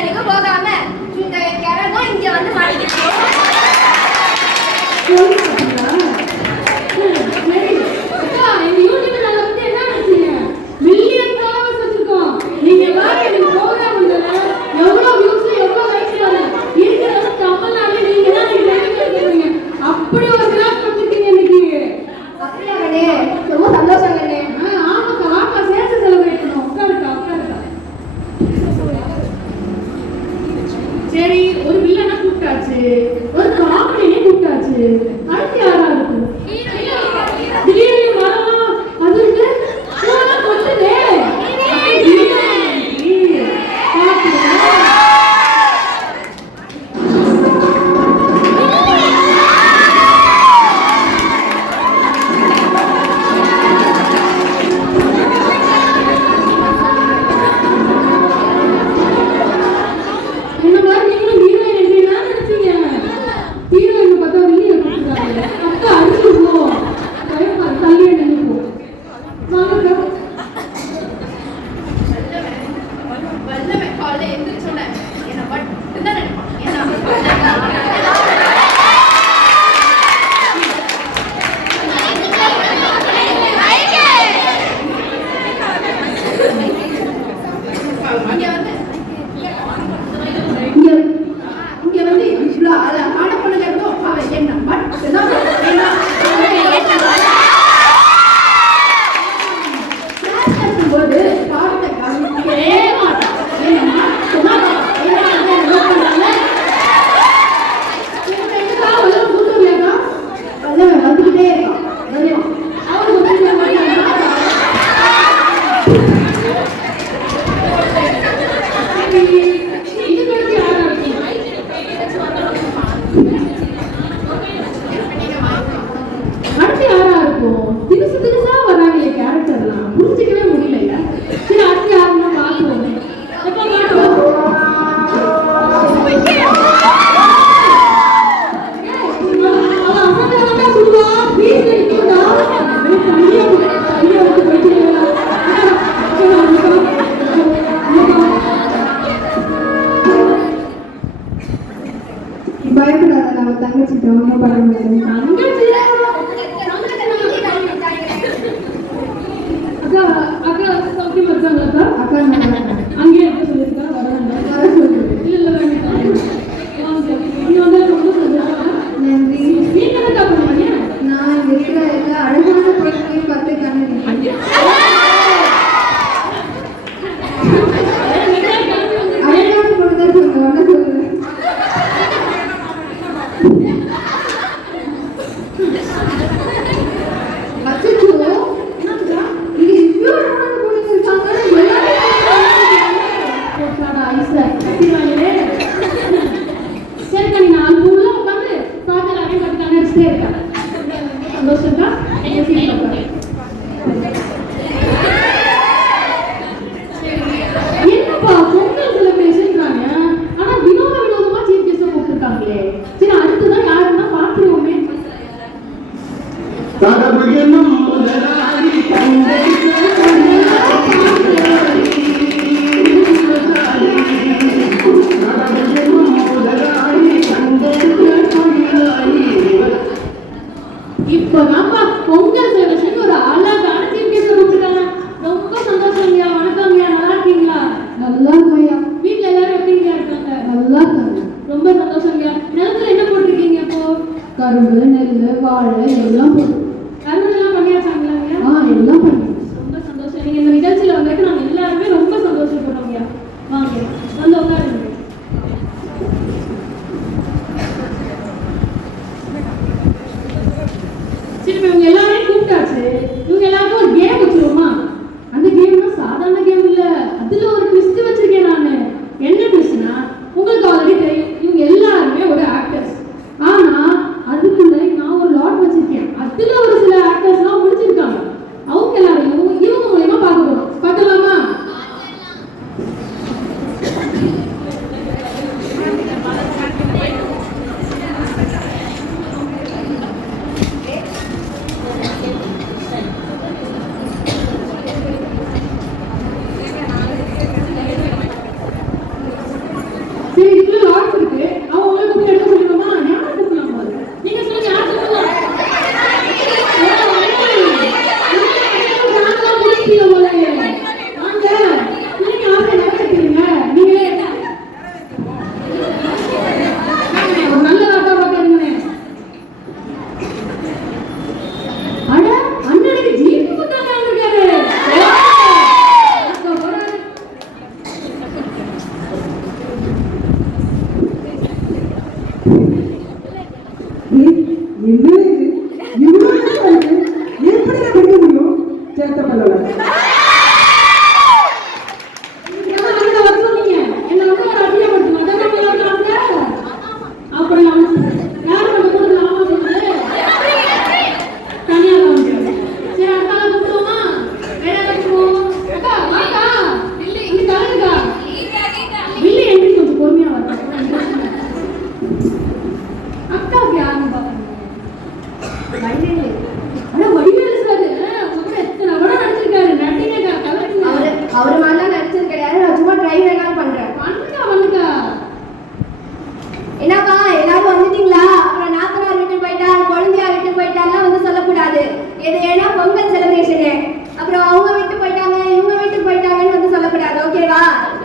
கணிக்க போகாம இந்த கிழங்கும் இங்க வந்து மாட்டிக்கிச்சு. சரி, ஒரு வில்லனா கூப்பிட்டாச்சு, ஒரு காமெடியே கூப்பிட்டாச்சு. அடுத்து யாரா இருக்கும்? திடீர்னு மரம் அது கொட்டுதே. கரும்பு, நெல், வாழை எல்லாம் கரும்பெல்லாம் பண்ணியாச்சாங்களா? எல்லாம் பண்ணி. ரொம்ப சந்தோஷம். நீங்க இந்த நிகழ்ச்சியில வந்துட்டு நாங்க எல்லாருமே ரொம்ப சந்தோஷப்படுறோம். வாங்க வந்து உட்காருங்க. சரி, இவங்க எல்லாரையும் கூப்பிட்டாச்சு. இவங்க எல்லாருக்கும் ஒரு கேம் வச்சிருவோமா? அந்த கேம்னா சாதாரண கேம் இல்ல, அதுல ஒரு ட்விஸ்ட் வச்சிருக்கேன் நானு. என்ன ட்விஸ்ட்னா, உங்களுக்கு ஆல்ரெடி தெரியும் இவங்க எல்லாருமே ஒரு ஆக்டர்ஸ். ஆனா அதுக்குள்ள நான் ஒரு லாட் வச்சிருக்கேன். அதுல ஒரு சில ஆக்டர்ஸ்லாம் முடிச்சிருக்காங்க. அவங்க எல்லாரையும் இவங்க மூலமா பார்க்க போறோம். பார்க்கலாமா?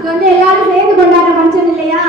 இது வந்து எல்லாரும் சேர்ந்து கொண்டாடுற ஃபங்க்ஷன் இல்லையா?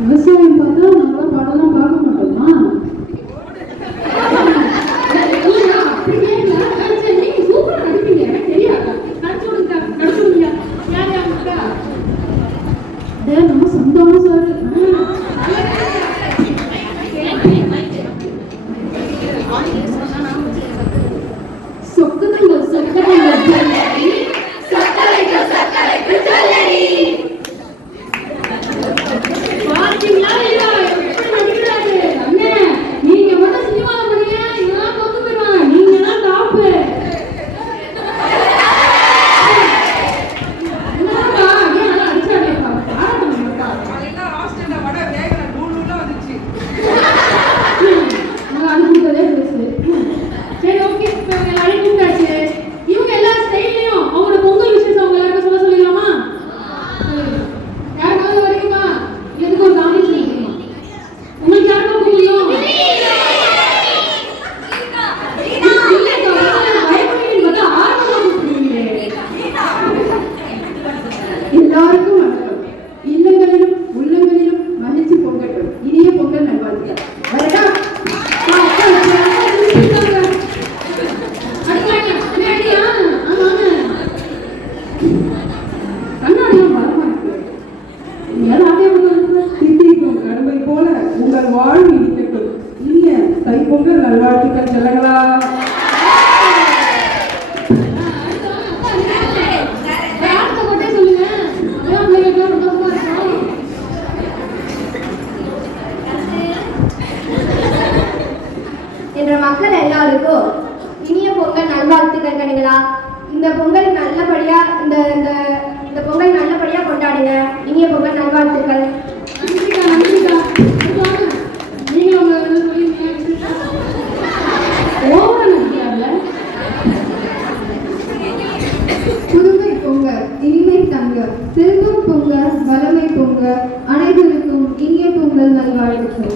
விவசாயம் பார்த்தா நம்மளாம் படம்லாம் பார்க்க மாட்டோமா? நம்ம சொந்தமா சார் சொக்கத்துல எல்லாருக்கும் வணக்கம். இல்லங்களிலும் உள்ளங்களிலும் மகிழ்ச்சி பொங்கட்டும். இனிய பொங்கல் நல்வாழ்த்துக்கள். கடமை போல உங்கள் வாழ்வு இருக்கட்டும். இனிய தைப்பொங்கல் நல்வாழ்த்துக்கள் செல்லங்களா. என்ற மக்கள் எல்லாருக்கும் இனிய பொங்கல் நல்வாழ்த்துக்கள் கணிகளா. இந்த பொங்கல் நல்லபடியா இந்த பொங்கல் நல்லபடியா கொண்டாடுங்க. இனிய பொங்கல் நல்வாழ்த்துக்கள். புதுமை பொங்க, இனிமை தங்க, செல்வம் பொங்க, வளமை பொங்க, அனைவருக்கும் இனிய பொங்கல் நல்வாழ்த்துக்கள்.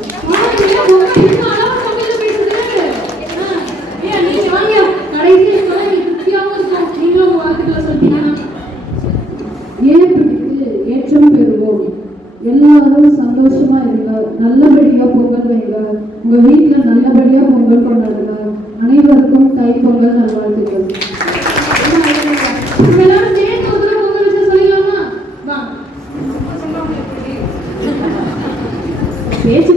ஏற்றம் பெறுவோம். எல்லாரும் சந்தோஷமா இருங்க. நல்லபடியா பொங்கல் வைங்க. உங்க வீட்டுல நல்லபடியா பொங்கல் கொண்டாடுங்க. அனைவருக்கும் தை பொங்கல் நல்வாழ்த்துக்கள். பேச்சு